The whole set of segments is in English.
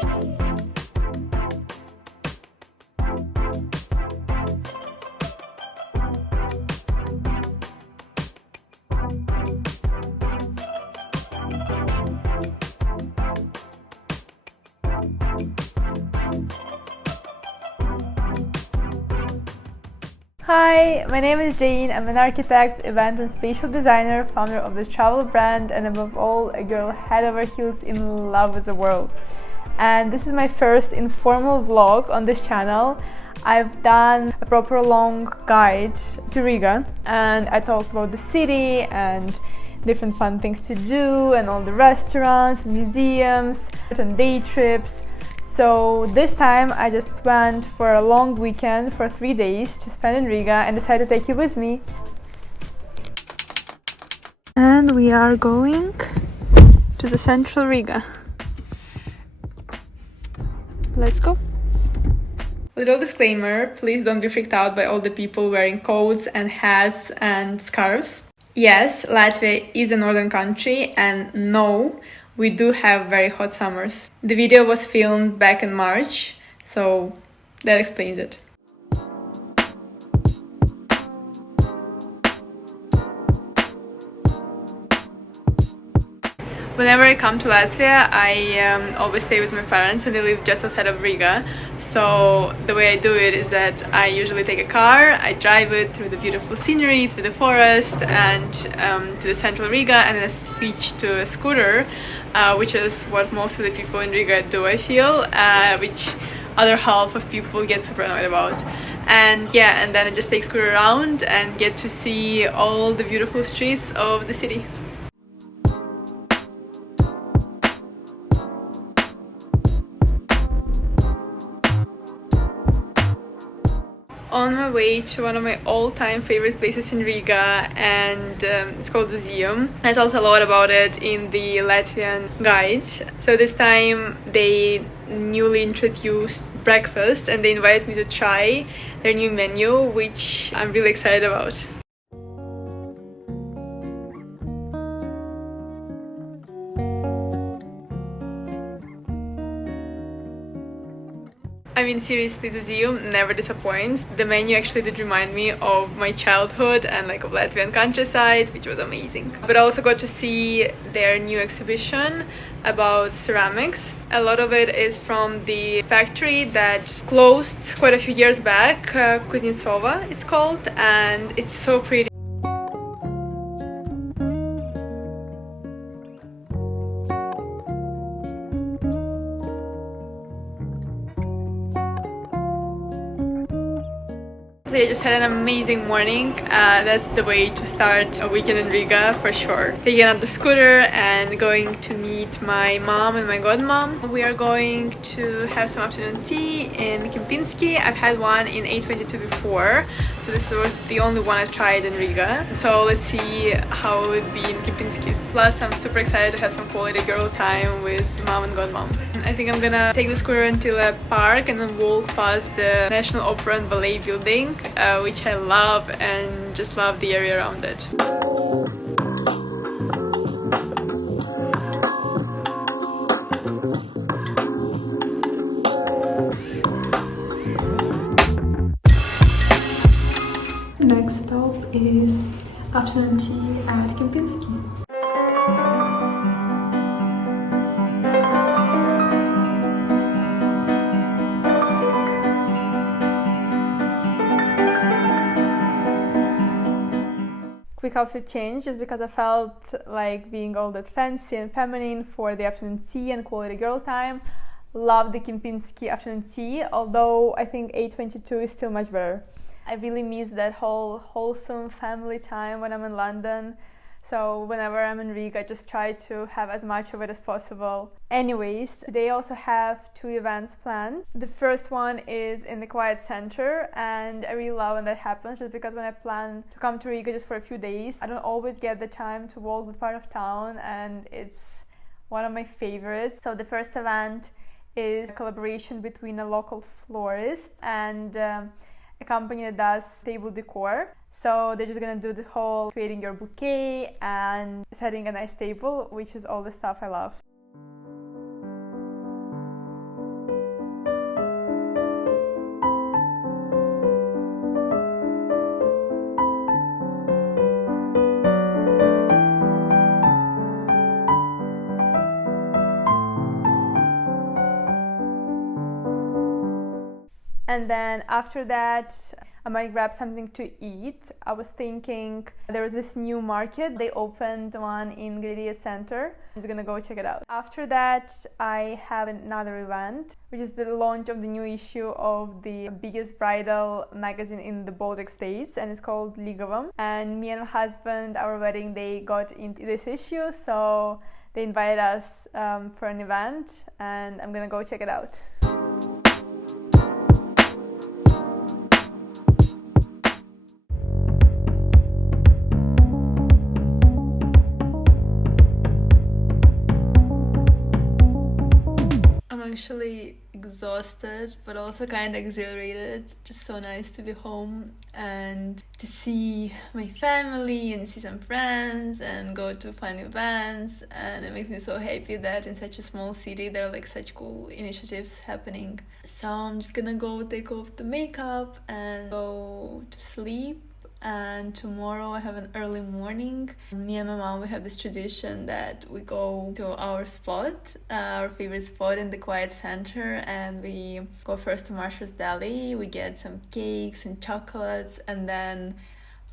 Hi, my name is Jane. I'm an architect, event and spatial designer, founder of the travel brand, and above all, a girl head over heels in love with the world. And this is my first informal vlog on this channel. I've done a proper long guide to Riga, and I talked about the city and different fun things to do and all the restaurants, museums, and day trips. So this time I just went for a long weekend for 3 days to spend in Riga and decided to take you with me. And we are going to the central Riga. Let's go. Little disclaimer, please don't be freaked out by all the people wearing coats and hats and scarves. Yes, Latvia is a northern country, and no, we do have very hot summers. The video was filmed back in March, so that explains it. Whenever I come to Latvia, I always stay with my parents, and they live just outside of Riga. So the way I do it is that I usually take a car, I drive it through the beautiful scenery, through the forest, and to the central Riga, and then I switch to a scooter, which is what most of the people in Riga do, I feel, which other half of people get super annoyed about. And yeah, and then I just take scooter around and get to see all the beautiful streets of the city. On my way to one of my all-time favorite places in Riga, and it's called the Museum. I talked a lot about it in the Latvian guide. So this time they newly introduced breakfast and they invited me to try their new menu, which I'm really excited about. I mean, seriously, the museum never disappoints. The menu actually did remind me of my childhood and like of Latvian countryside, which was amazing. But I also got to see their new exhibition about ceramics. A lot of it is from the factory that closed quite a few years back, Kuznetsova it's called, and it's so pretty. So I just had an amazing morning. That's the way to start a weekend in Riga for sure. Taking another scooter and going to meet my mom and my godmom. We are going to have some afternoon tea in Kempinski. I've had one in 822 before, so this was the only one I tried in Riga. So let's see how it would be in Kempinski. Plus, I'm super excited to have some quality girl time with mom and godmom. I think I'm gonna take the scooter until a park and then walk past the National Opera and Ballet building, which I love, and just love the area around it. Next stop is afternoon tea at Kempinski. Quick outfit change just because I felt like being all that fancy and feminine for the afternoon tea and quality girl time. Love the Kempinski afternoon tea, although I think 822 is still much better. I really miss that whole wholesome family time when I'm in London. So whenever I'm in Riga, I just try to have as much of it as possible. Anyways, today I also have 2 events planned. The first one is in the quiet center, and I really love when that happens, just because when I plan to come to Riga just for a few days, I don't always get the time to walk the part of town, and it's one of my favorites. So the first event is a collaboration between a local florist and a company that does table decor. So they're just gonna do the whole creating your bouquet and setting a nice table, which is all the stuff I love. And then after that, I might grab something to eat. I was thinking there was this new market. They opened one in Galleria Center. I'm just gonna go check it out. After that, I have another event, which is the launch of the new issue of the biggest bridal magazine in the Baltic states, and it's called Rediscovering. And me and my husband, our wedding, they got into this issue, so they invited us for an event, and I'm gonna go check it out. I'm actually exhausted, but also kind of exhilarated. Just so nice to be home and to see my family and see some friends and go to fun events. And it makes me so happy that in such a small city there are like such cool initiatives happening. So I'm just gonna go take off the makeup and go to sleep. And tomorrow I have an early morning. Me and my mom, we have this tradition that we go to our spot, our favorite spot in the quiet center, and we go first to Marsha's Deli. We get some cakes and chocolates, and then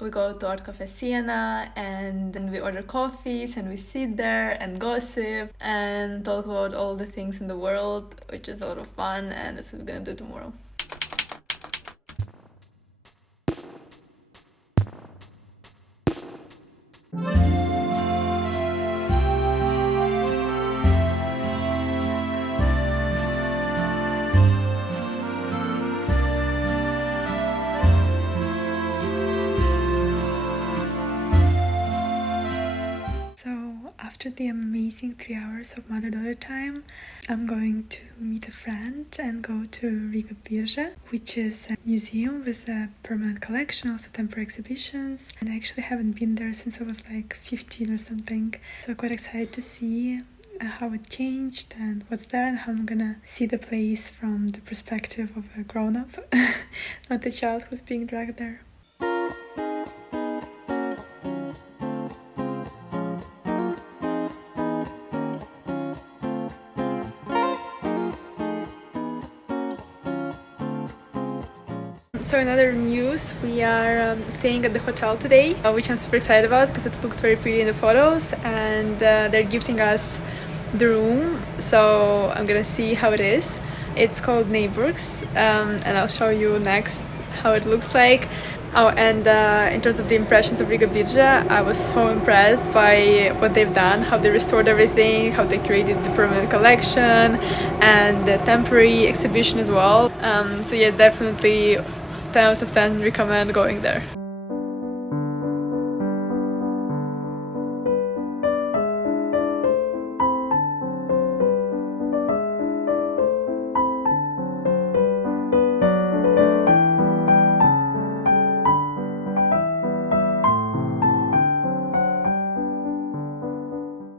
we go to Art Cafe Siena, and then we order coffees and we sit there and gossip and talk about all the things in the world, which is a lot of fun, and that's what we're gonna do tomorrow. After the amazing 3 hours of mother-daughter time, I'm going to meet a friend and go to Riga, which is a museum with a permanent collection, also temporary exhibitions. And I actually haven't been there since I was like 15 or something. So I'm quite excited to see how it changed and what's there, and how I'm gonna see the place from the perspective of a grown-up, not a child who's being dragged there. So in other news, we are staying at the hotel today, which I'm super excited about because it looked very pretty in the photos, and they're gifting us the room, so I'm gonna see how it is. It's called Neighbors, and I'll show you next how it looks like. Oh, and in terms of the impressions of Riga Birja, I was so impressed by what they've done, how they restored everything, how they created the permanent collection and the temporary exhibition as well. So yeah, definitely 10 out of 10 recommend going there.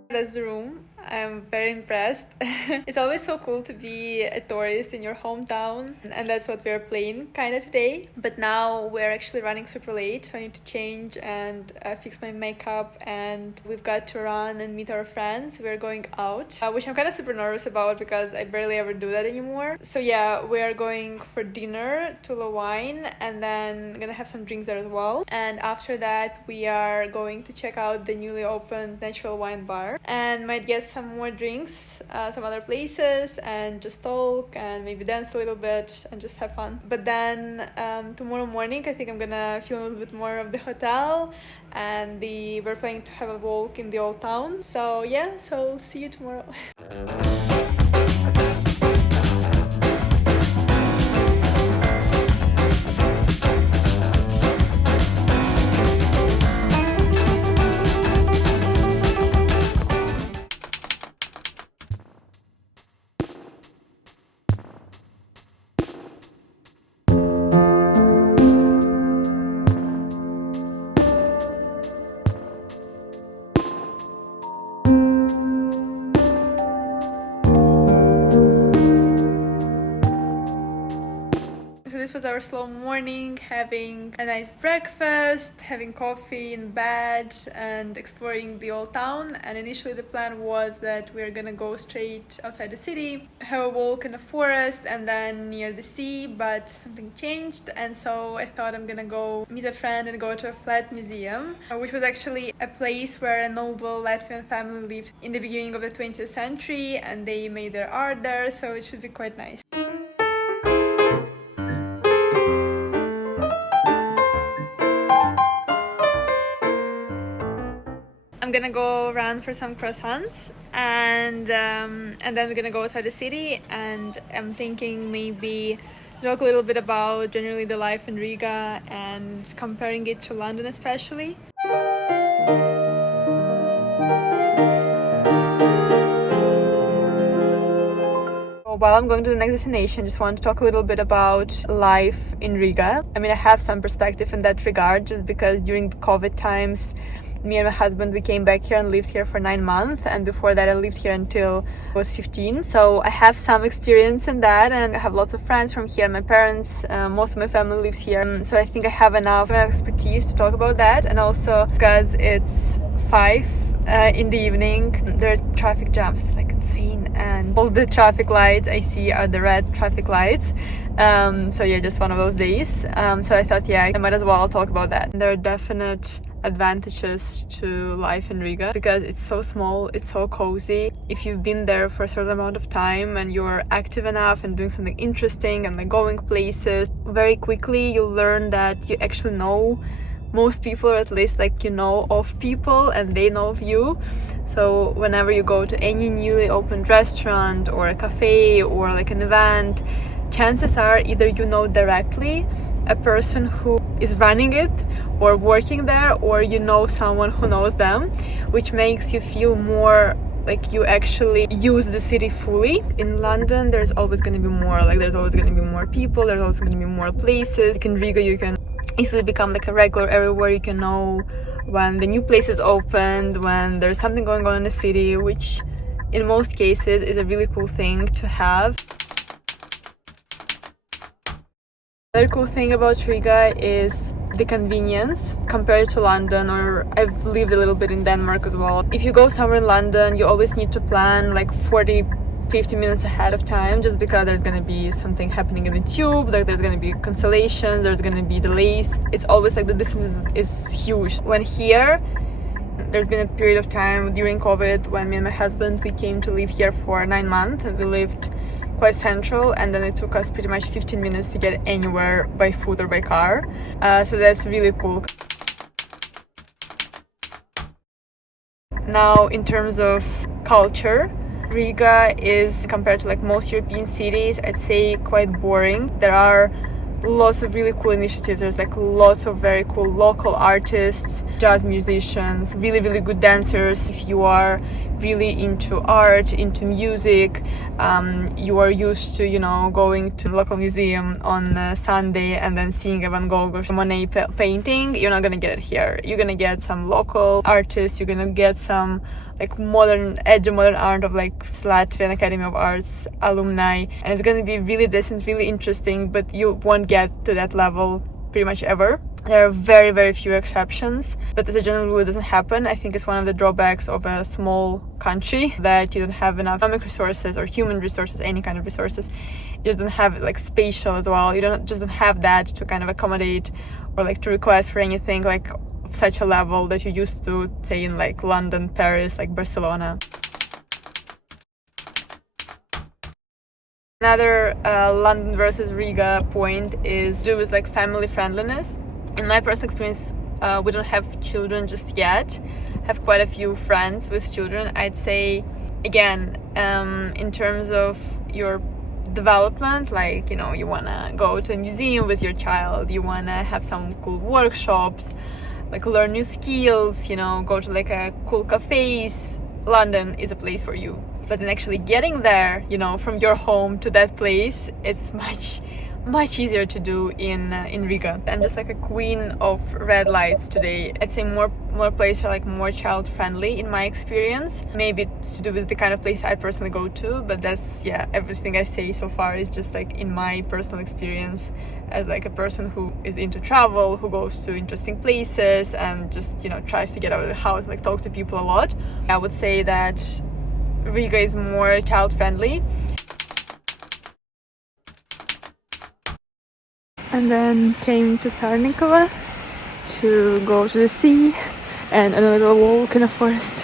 That's the room. I'm very impressed. It's always so cool to be a tourist in your hometown, and that's what we're playing kind of today. But now we're actually running super late, so I need to change and fix my makeup, and we've got to run and meet our friends. We're going out, which I'm kind of super nervous about because I barely ever do that anymore. So yeah, we're going for dinner to La Wine, and then gonna have some drinks there as well. And after that, we are going to check out the newly opened natural wine bar, and might get some more drinks, some other places, and just talk and maybe dance a little bit and just have fun. But then tomorrow morning I think I'm gonna feel a little bit more of the hotel, and we're planning to have a walk in the old town. So yeah, so see you tomorrow. was our slow morning, having a nice breakfast, having coffee in bed, and exploring the old town. And initially the plan was that we're gonna go straight outside the city, have a walk in the forest, and then near the sea, but something changed, and so I thought I'm gonna go meet a friend and go to a flat museum, which was actually a place where a noble Latvian family lived in the beginning of the 20th century, and they made their art there, so it should be quite nice. I'm gonna go run for some croissants, and then we're gonna go outside the city, and I'm thinking maybe talk a little bit about generally the life in Riga and comparing it to London especially. While I'm going to the next destination, just want to talk a little bit about life in Riga. I mean, I have some perspective in that regard, just because during the COVID times, me and my husband, we came back here and lived here for 9 months, and before that I lived here until I was 15. So I have some experience in that, and I have lots of friends from here. My parents, most of my family lives here, so I think I have enough expertise to talk about that. And also because it's 5 in the evening, there are traffic jams. It's like insane, and all the traffic lights I see are the red traffic lights. So yeah, just one of those days. So I thought, yeah, I might as well talk about that. There are definite advantages to life in Riga because it's so small, it's so cozy. If you've been there for a certain amount of time and you're active enough and doing something interesting and like going places, very quickly you'll learn that you actually know most people, or at least like you know of people and they know of you. So whenever you go to any newly opened restaurant or a cafe or like an event, chances are either you know directly a person who is running it or working there, or you know someone who knows them, which makes you feel more like you actually use the city fully. In London, there's always going to be more, like there's always going to be more people, there's always going to be more places. Like in Riga, you can easily become like a regular everywhere. You can know when the new place is opened, when there's something going on in the city, which in most cases is a really cool thing to have. Another cool thing about Riga is the convenience compared to London, or I've lived a little bit in Denmark as well. If you go somewhere in London, you always need to plan like 40-50 minutes ahead of time, just because there's going to be something happening in the tube, like there's going to be cancellations, there's going to be delays. It's always like the distance is huge. When here, there's been a period of time during COVID when me and my husband, we came to live here for 9 months, and we lived quite central, and then it took us pretty much 15 minutes to get anywhere by foot or by car. So that's really cool. Now, in terms of culture, Riga is, compared to like most European cities, I'd say quite boring. There are lots of really cool initiatives. There's like lots of very cool local artists, jazz musicians, really good dancers. If you are really into art, into music, you are used to, you know, going to the local museum on Sunday and then seeing a Van Gogh or Monet painting. You're not gonna get it here. You're gonna get some local artists, you're gonna get some like edgy modern art of like Latvian Academy of Arts alumni, and it's gonna be really decent, really interesting, but you won't get to that level pretty much ever. There are very few exceptions, but as a general rule, it doesn't happen. I think it's one of the drawbacks of a small country, that you don't have enough economic resources or human resources, any kind of resources. You just don't have like spatial as well. You don't have that to kind of accommodate or like to request for anything like such a level that you used to, say, in like London, Paris, like Barcelona. Another London versus Riga point is to do with like family friendliness. In my personal experience, we don't have children just yet. I have quite a few friends with children. I'd say, again, in terms of your development, like, you know, you want to go to a museum with your child, you want to have some cool workshops, like learn new skills, you know, go to like a cool cafes, London is a place for you. But then actually getting there, you know, from your home to that place, it's much easier to do in Riga. I'm just like a queen of red lights today. I'd say more places are like more child friendly in my experience. Maybe it's to do with the kind of place I personally go to, but that's, yeah, everything I say so far is just like in my personal experience as like a person who is into travel, who goes to interesting places and just, you know, tries to get out of the house and like talk to people a lot. I would say that Riga is more child friendly. And then came to Sarnikova to go to the sea and another walk in a forest.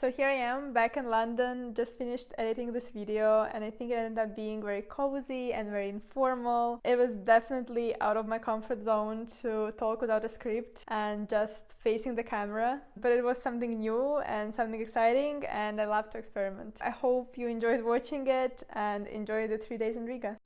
So here I am back in London, just finished editing this video, and I think it ended up being very cozy and very informal. It was definitely out of my comfort zone to talk without a script and just facing the camera, but it was something new and something exciting, and I love to experiment. I hope you enjoyed watching it and enjoy the 3 days in Riga.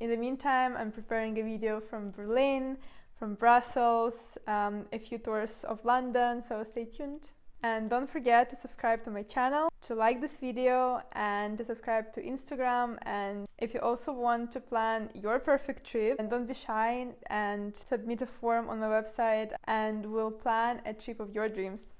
In the meantime, I'm preparing a video from Berlin, from Brussels, a few tours of London, so stay tuned. And don't forget to subscribe to my channel, to like this video, and to subscribe to Instagram. And if you also want to plan your perfect trip, then don't be shy and submit a form on my website, and we'll plan a trip of your dreams.